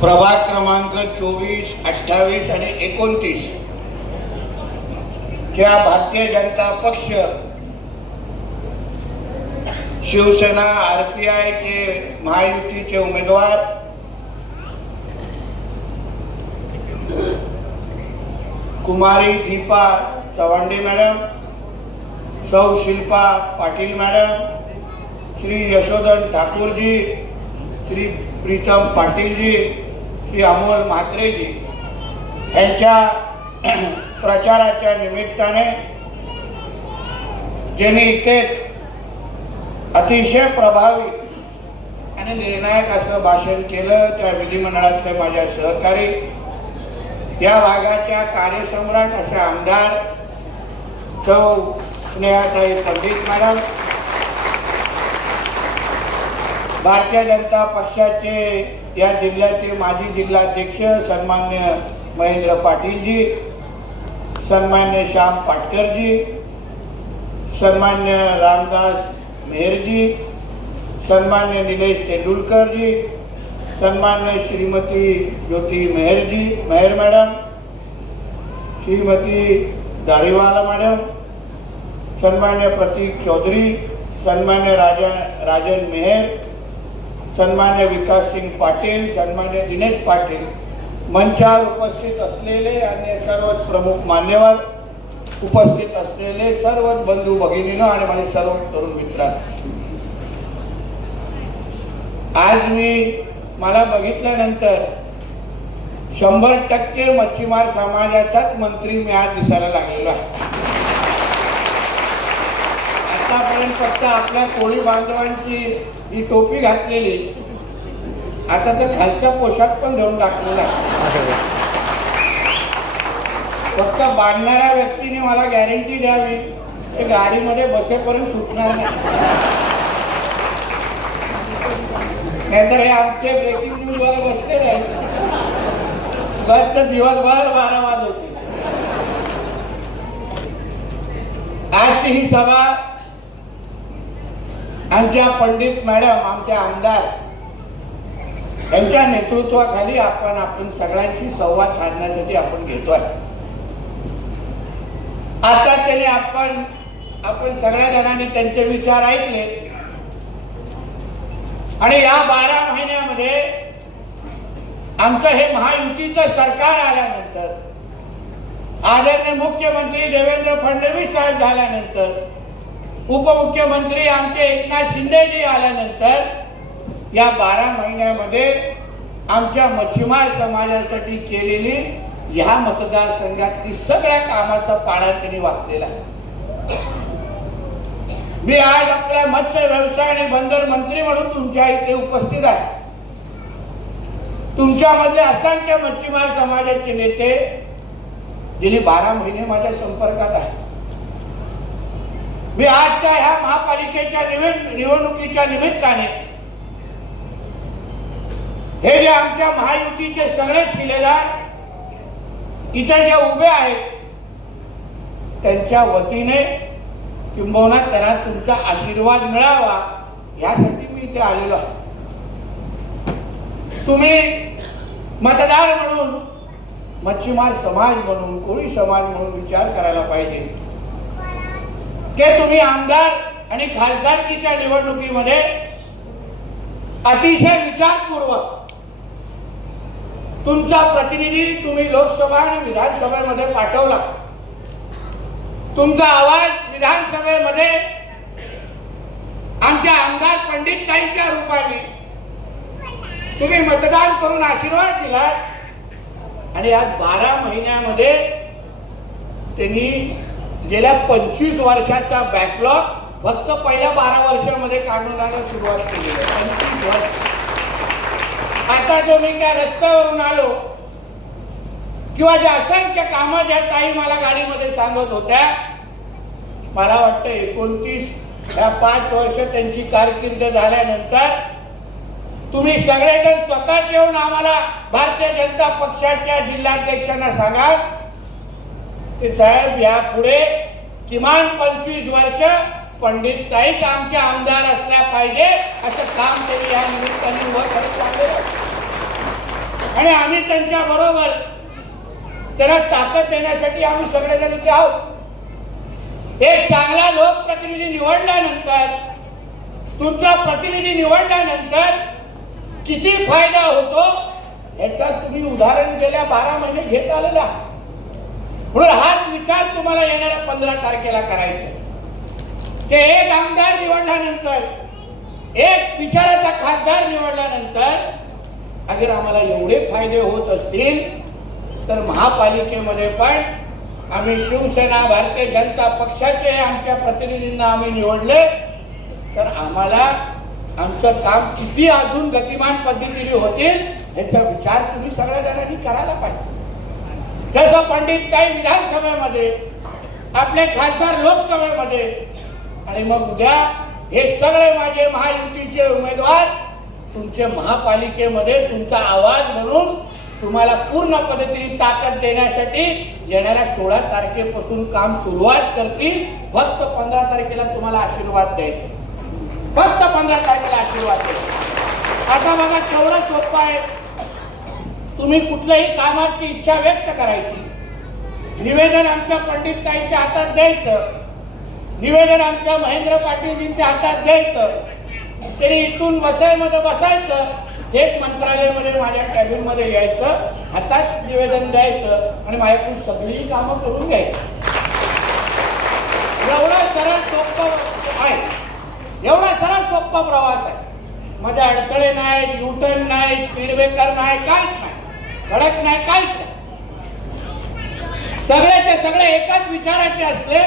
प्रभाग क्रमांक 24, 28 आणि 29 च्या भारतीय जनता पक्ष, शिवसेना, आरपीआय के महायुतीचे उमेदवार कुमारी दीपा चव्हाण मॅडम, सौ शिल्पा पाटील मॅडम, श्री यशोधन ठाकूर जी, श्री प्रीतम पाटील जी, श्री अमोल म्हात्रे जी यांच्या प्रचाराच्या निमित्ताने ज्यांनी इथे अतिशय प्रभावी आणि निर्णायक असं भाषण केलं, त्या विधिमंडळातले माझ्या सहकारी, या भागाच्या कार्यसम्राट अशा आमदार सौ स्नेहाताई पंडित मॅडम, भारतीय जनता पक्षाचे या जिल्ह्याचे माजी जिल्हाध्यक्ष सन्मान्य महेंद्र पाटील जी, सन्मान्य श्याम पाटकर जी, सन्मान्य रामदास मेहर जी, सन्मान्य निलेश तेंडुलकर जी, सन्मान्य श्रीमती ज्योति मेहर मैडम, श्रीमती दाढ़ीवाला मैडम, सन्मान्य प्रतीक चौधरी, सन्मान्य राजन मेहर, सन्मान्य विकास सिंह पाटील, सन्मान्य दिनेश पाटील, मंचावर उपस्थित असलेले अन्य सर्व प्रमुख मान्यवर, उपस्थित असलेले सर्व बंधू भगिनींनो आणि माझे सर्व तरुण मित्रांनो, आज मला बघितल्यानंतर 100% मच्छीमार समाजाचाच मंत्री मी आज दिसायला लागलेलो आहे. आतापर्यंत फक्त आपल्या कोळी बांधवांची ही टोपी घातलेली, आता तर खालचा पोशाख पण घेऊन टाकलेला आहे. फक्त बांधणाऱ्या व्यक्तीने मला गॅरंटी द्यावी, ते गाडीमध्ये बसेपर्यंत सुटणार नाही. नाहीतर हे आमचे ब्रेकिंग न्यूजवाले बसले नाही, दिवसभर 12 वाजवते. आजची ही सभा आमच्या पंडित मॅडम, आमच्या आमदार यांच्या नेतृत्वाखाली आपण सगळ्यांशी संवाद साधण्यासाठी आपण घेतोय. आता त्याने आपण सगळ्या जणांनी त्यांचे विचार ऐकले आणि या 12 महिन्यामध्ये आमचं हे महायुतीचं सरकार आल्यानंतर, आदरणीय मुख्यमंत्री देवेंद्र फडणवीस साहेब झाल्यानंतर, उपमुख्यमंत्री आमचे एकनाथ शिंदेजी आल्यानंतर, या 12 महिन्यामध्ये आमच्या मच्छीमार समाजासाठी केलेली ह्या मतदारसंघातली सगळ्या कामाचा पाढा त्यांनी वाचलेला आहे. मी आज आपल्या मत्स्य व्यवसाय आणि बंदर मंत्री म्हणून तुमच्या इथे उपस्थित आहे. तुमच्यामधले असंख्य मच्छीमार समाजाचे नेते गेली 12 महिने माझ्या संपर्कात आहे. मी आजच्या ह्या महापालिकेच्या निवडणुकीच्या निमित्ताने हे जे आमच्या महायुतीचे सगळे शिलेदार इथे जे उभे आहेत, त्यांच्या वतीने किंबहुना त्यांना तुमचा आशीर्वाद मिळावा यासाठी मी इथे आलेलो आहे. तुम्ही मतदार म्हणून, मच्छीमार समाज म्हणून, कोळी समाज म्हणून विचार करायला पाहिजे की तुम्ही आमदार आणि खासदारकीच्या निवडणुकीमध्ये अतिशय विचारपूर्वक तुमचा प्रतिनिधी तुम्ही लोकसभा आणि विधानसभेमध्ये पाठवला. तुमचा आवाज विधानसभेमध्ये आमच्या आमदार पंडितताईंच्या रूपाने तुम्ही मतदान करून आशीर्वाद दिला आणि आज 12 महिन्यामध्ये त्यांनी गेल्या 25 वर्षाचा बॅकलॉग फक्त पहिल्या 12 वर्षामध्ये काढण्याला सुरुवात केली आहे. 25 वर्ष. आता जो मी काय रस्त्यावरून आलो किंवा ज्या असंख्य कामं ज्या ताई मला गाडीमध्ये सांगत होत्या, मला वाटतं 29 या 5 वर्ष त्यांची कारकीर्द झाल्यानंतर तुम्ही सगळेजण स्वतः येऊन आम्हाला भारतीय जनता पक्षाच्या जिल्हाध्यक्षांना सांगा की साहेब यापुढे किमान 25 वर्ष पंडितताईच आमचे आमदार असल्या पाहिजे असं काम त्यांनी या निमित्ताने उभं करत आहे. आणि आम्ही त्यांच्या बरोबर त्यांना ताकद देण्यासाठी आम्ही सगळेजण इथे आहोत. एक चांगला लोकप्रतिनिधी निवडल्यानंतर, तुमचा प्रतिनिधी निवडल्यानंतर किती फायदा होतो याचा तुम्ही उदाहरण गेल्या 12 महिने घेत आलेला. म्हणून हाच विचार तुम्हाला येणाऱ्या 15 तारखेला करायचा. ते एक आमदार निवडल्यानंतर, एक विचाराचा खासदार निवडल्यानंतर अगर आम्हाला एवढे फायदे होत असतील तर महापालिकेमध्ये पण आम्ही शिवसेना, भारतीय जनता पक्षाचे आमच्या प्रतिनिधींना आम्ही निवडले तर आम्हाला आमचं काम किती अजून गतिमान पद्धतीने होतील याचा विचार तुम्ही सगळ्या जणांनी करायला पाहिजे. जसं पंडितताई विधानसभेमध्ये, आपले खासदार लोकसभेमध्ये, आणि मग उद्या हे सगळे माझे महायुतीचे उमेदवार तुमचे महापालिकेमध्ये तुमचा आवाज म्हणून तुम्हाला पूर्ण पद्धतीने ताकद देण्यासाठी येणाऱ्या 16 तारखेपासून काम सुरुवात करतील. फक्त 15 तारखेला तुम्हाला आशीर्वाद द्यायचे, फक्त 15 तारखेला आशीर्वाद द्यायचे. आता बघा केवढं सोपं आहे. तुम्ही कुठल्याही कामाची इच्छा व्यक्त करायची, निवेदन आमच्या पंडितताईच्या हातात द्यायचं, निवेदन आमच्या महेंद्र पाटीलजींच्या हातात द्यायचं, त्यांनी इथून वसईमध्ये बसायचं, थेट मंत्रालयामध्ये माझ्या कॅबिनमध्ये यायचं, हातात निवेदन द्यायचं आणि माझ्याकडून सगळी कामं करून घ्यायची. एवढा सरळ सोपं आहे, एवढा सरळ सोपा प्रवास आहे. मध्ये अडथळे नाही, युटर्न नाही, स्पीड ब्रेकर नाही, काहीच नाही, धडक नाही, काहीच नाही. सगळ्याचे सगळे एकाच विचाराचे असले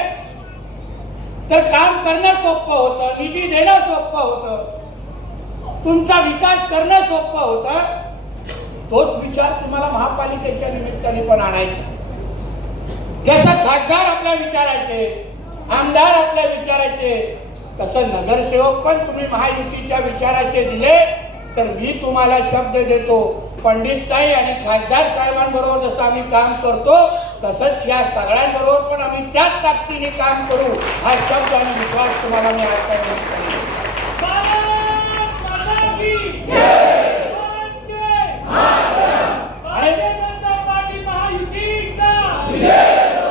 तर काम करणं सोपं होतं, निधी देणं सोपं होतं, तुमचा विकास करणं सोपं होतं. तोच विचार तुम्हाला महापालिकेच्या निमित्ताने पण आणायचा. जसं खासदार आपल्या विचाराचे, आमदार आपल्या विचाराचे, तसं नगरसेवक पण तुम्ही महायुतीच्या विचाराचे दिले तर मी तुम्हाला शब्द देतो, पंडितताई आणि खासदार साहेबांबरोबर जसं आम्ही काम करतो तसंच या सगळ्यांबरोबर पण आम्ही त्याच ताकदीने काम करू, हा शब्द आणि विश्वास तुम्हाला मी आज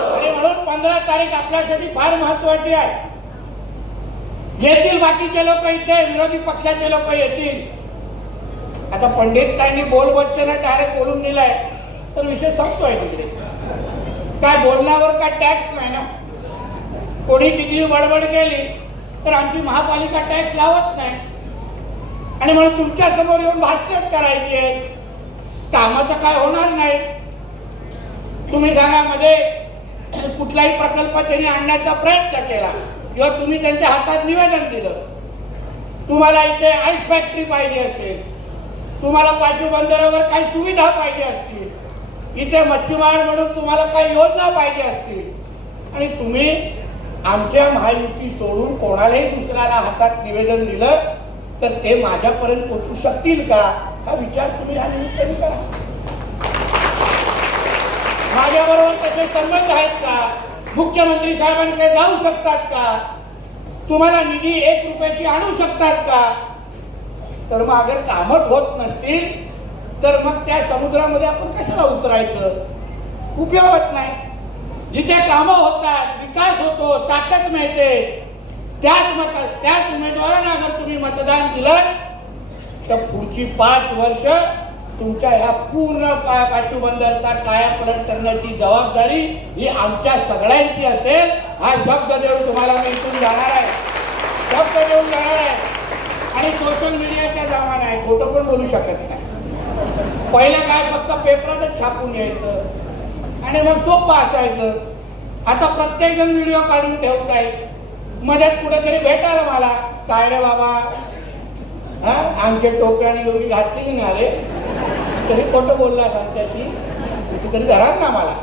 आणि म्हणून 15 तारीख आपल्यासाठी फार महत्वाची आहे. येतील बाकीचे लोक, इथे विरोधी पक्षाचे लोक येतील. आता पंडितताईंनी बोलवच्चन डायरेक्ट बोलून दिलाय तर विषय संपतोय. तिकडे काय बोलण्यावर काय टॅक्स नाही ना. कोणी किती बडबड केली तर आमची महापालिका टॅक्स लावत नाही. आणि म्हणून तुमच्या समोर येऊन भाषण करायचे, कामाचं काय होणार नाही. तुम्ही सांगा मध्ये कुठलाही प्रकल्प त्यांनी आणण्याचा प्रयत्न केला किंवा तुम्ही त्यांच्या हातात निवेदन दिलं, तुम्हाला इथे आईस फॅक्टरी पाहिजे असेल, तुम्हाला पाचवी बंदरावर काही सुविधा पाहिजे असतील, इथे मच्छीमार म्हणून तुम्हाला काही योजना पाहिजे असतील आणि तुम्ही आमच्या महायुती सोडून कोणालाही दुसऱ्याला हातात निवेदन दिलं तर ते माझ्यापर्यंत पोहोचू शकतील का, हा विचार तुम्ही ह्या निमित्ताने करा. माझ्याबरोबर तसे संबंध आहेत का, मुख्यमंत्री साहेबांकडे जाऊ शकतात का, तुम्हाला निधी 1 रुपयाची आणू शकतात का. तर मग अगर कामच होत नसतील तर मग त्या समुद्रामध्ये आपण कशाला उतरायचं, उपयोगच नाही. जिथे कामं होतात, विकास होतो, ताकद मिळते, त्याच उमेदवारांना अगर तुम्ही मतदान दिलं तर पुढची 5 वर्ष तुमच्या ह्या पूर्ण पाचू बंदरचा कायापालट करण्याची जबाबदारी ही आमच्या सगळ्यांची असेल. हा शब्द देऊन तुम्हाला मी इथून जाणार आहे, शब्द देऊन जाणार आहे. आणि सोशल मीडियाचा जमाना आहे, खोटं पण बोलू शकत नाही. पहिलं काय फक्त पेपरातच छापून यायचं आणि मग सोपं असायचं. आता प्रत्येक जण व्हिडिओ काढून ठेवताय. मध्येच कुठेतरी भेटायला मला, काय रे बाबा, हा आमचे टोपे आणि लोकी घातली ना रे, तरी खोटं बोललास आमच्याशी, कुठेतरी धरात ना मला,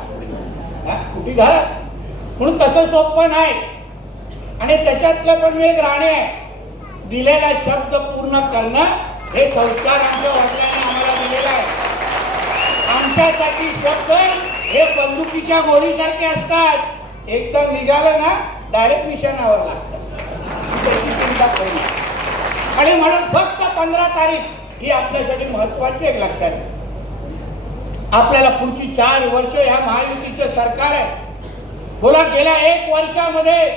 हा कुठे धरात. म्हणून तसं सोपं नाही. आणि त्याच्यातलं पण मी एक राणे आहे, दिलेला शब्द पूर्ण करणं हे संस्कार आमच्या वडिलांनी आम्हाला दिलेला आहे. आमच्यासाठी शब्द हे बंदुकीच्या गोळीसारखे असतात, एकदा निघालं ना डायरेक्ट निशाणावर लागतं, त्याची चिंता करू. आणि म्हणून फक्त 15 तारीख ही आपल्यासाठी महत्वाची एक लक्षात आहे. आपल्याला पुढची 4 वर्ष ह्या महायुतीचं सरकार आहे. बोला, गेल्या 1 वर्षामध्ये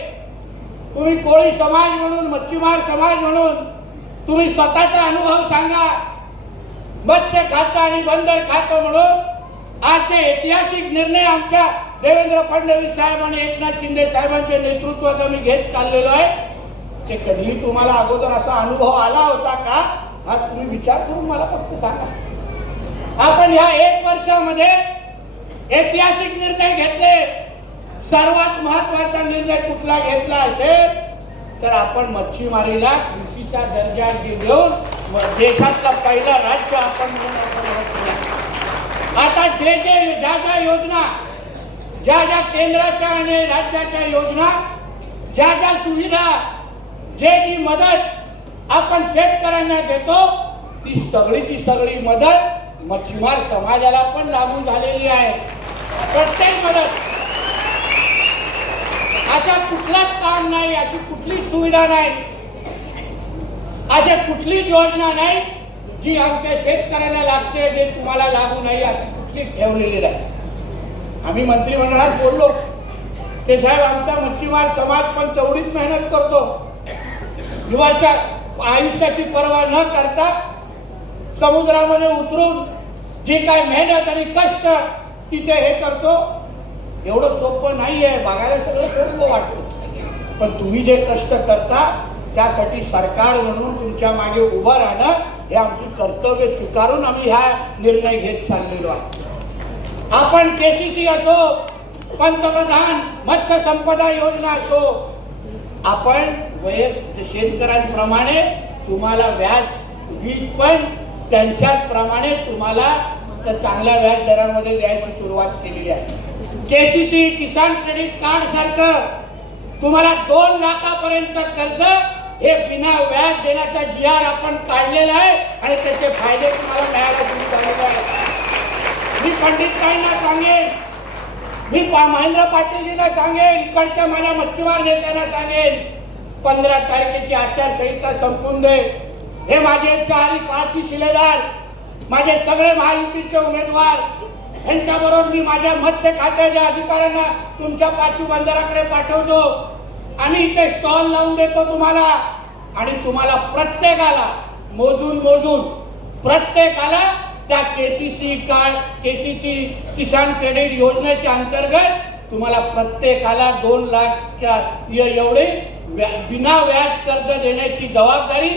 तुम्ही कोळी समाज म्हणून, मच्छीमार समाज म्हणून तुम्ही स्वतःचा अनुभव सांगा. मत्स्य खातं आणि बंदर खातं म्हणून आज जे ऐतिहासिक निर्णय आमच्या देवेंद्र फडणवीस साहेब आणि एकनाथ शिंदे साहेबांच्या नेतृत्वात आम्ही घेत चाललेलो आहे, ते कधीही तुम्हाला अगोदर असा अनुभव आला होता का? हा तुम्ही विचार करून मला फक्त सांगा. आपण ह्या 1 वर्षामध्ये ऐतिहासिक निर्णय घेतले. सर्वात महत्वाचा निर्णय कुठला घेतला असेल तर आपण मच्छीमारीला कृषीचा दर्जा देऊन देशातला पहिला राज्य आपण म्हणून आता ज्या योजना, ज्या केंद्राच्या आणि राज्याच्या योजना, ज्या सुविधा, जी मदत आपण शेतकऱ्यांना देतो, ती सगळी मदत मच्छीमार समाजाला पण लागू झालेली आहे. प्रत्येक मदत, अशा कुठलाच काम नाही, अशी कुठलीच सुविधा नाही, अशी कुठलीच योजना नाही जी आमच्या शेतकऱ्याला लागते जे तुम्हाला लागू नाही, अशी कुठलीच ठेवलेली नाही. आम्ही मंत्रिमंडळात बोललो ते साहेब, आमचा मच्छीमार समाज पण तेवढीच मेहनत करतो. दिवसच्या आयुष्याची पर्वा न करता समुद्रामध्ये उतरून जी काय मेहनत आणि कष्ट तिथे हे करतो, एवढं सोपं नाही आहे. बघायला सगळं सोपं वाटतं, पण तुम्ही जे कष्ट करता त्यासाठी सरकार म्हणून तुमच्या मागे उभं राहणं हे आमची कर्तव्य स्वीकारून आम्ही हा निर्णय घेत चाललेलो आहे. आपण केसीसी असो, पंतप्रधान मत्स्य संपदा योजना असो, आपण वैयक्तिक शेतकऱ्यांप्रमाणे तुम्हाला वीज पण त्यांच्याच प्रमाणे तुम्हाला चांगल्या व्याज दरामध्ये द्यायची सुरुवात केलेली आहे. केसीसी किसान क्रेडिट कार्ड सारखं तुम्हाला 2 लाखापर्यंत कर्ज हे बिना व्याज देण्याचा GR आपण काढलेला आहे आणि त्याचे फायदे तुम्हाला मिळायला सुरू झालेले आहेत. मी पंडितताईंना सांगेन, मी महेंद्र पाटीलजींना सांगेन, इकडच्या माझ्या मच्छीमार नेत्यांना सांगेन, 15 तारखेची आचारसंहिता संपून दे. हे माझे 4-5 शिलेदार, माझे सगळे महायुतीचे उमेदवार, यांच्याबरोबर मी माझ्या मत्स्य खात्याच्या अधिकाऱ्यांना तुमच्या पाचवी बंदराकडे पाठवतो. आम्ही इथे स्टॉल लावून देतो तुम्हाला आणि तुम्हाला प्रत्येकाला मोजून प्रत्येकाला त्या केसीसी किसान क्रेडिट योजनेच्या अंतर्गत तुम्हाला प्रत्येकाला 2 लाख एवढे बिना व्याज कर्ज देण्याची जबाबदारी